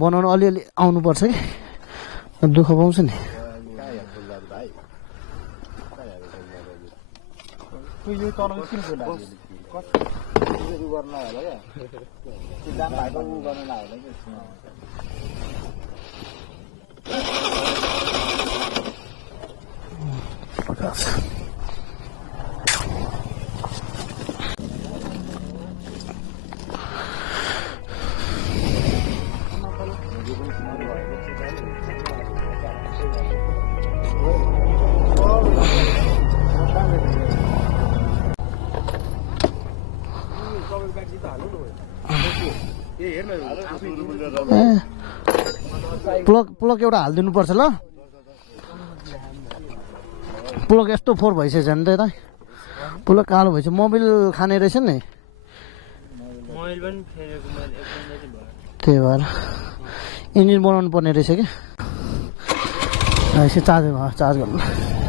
बनाउनु अलिअलि आउनुपर्छ कि दुःख पाउँछ नि प्लग एउटा हालिदिनु पर्छ ल प्लग यस्तो फोहोर भइसक्यो नि त यता प्लग कालो भइसक्यो मोबाइल खाने रहेछ नि त्यही भएर इन्जिन बनाउनु पर्ने रहेछ क्या यसो चार्ज गर्नु